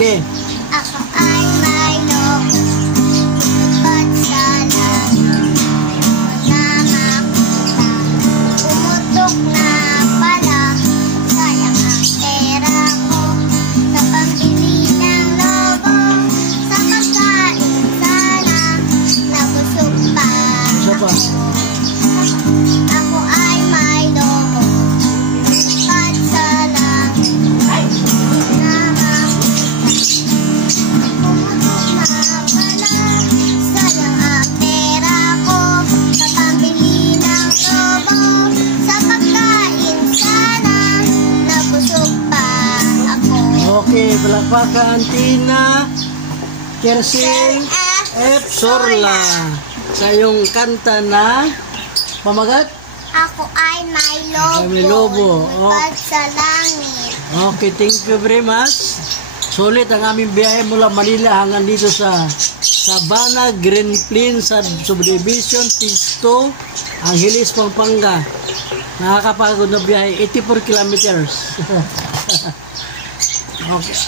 Sige. Ako ay may loko, lupad sa langit, na makita. Pumutok na pala, sayang ang pera ko, sa pambili ng lobo, sa pagkain sana, nabusog pa ako. Ako ay may loko, lupad sa langit, na makita. Pumutok na pala, sayang ang pera ko, sa pambili ng lobo, sa pagkain sana, nabusog pa ako. Okay, palakpakan Tina Kersing F. Sorla sa iyong kanta na pamagat. Ako ay may lobo, May lobo. lupad sa langit. Okay, thank you very much. Sulit ang aming biyahe mula Manila hanggang dito sa Sabana Green Plains Subdivision Phase 2, Angeles, Pampanga. Nakakapagod na biyahe, 84 kilometers. Okay.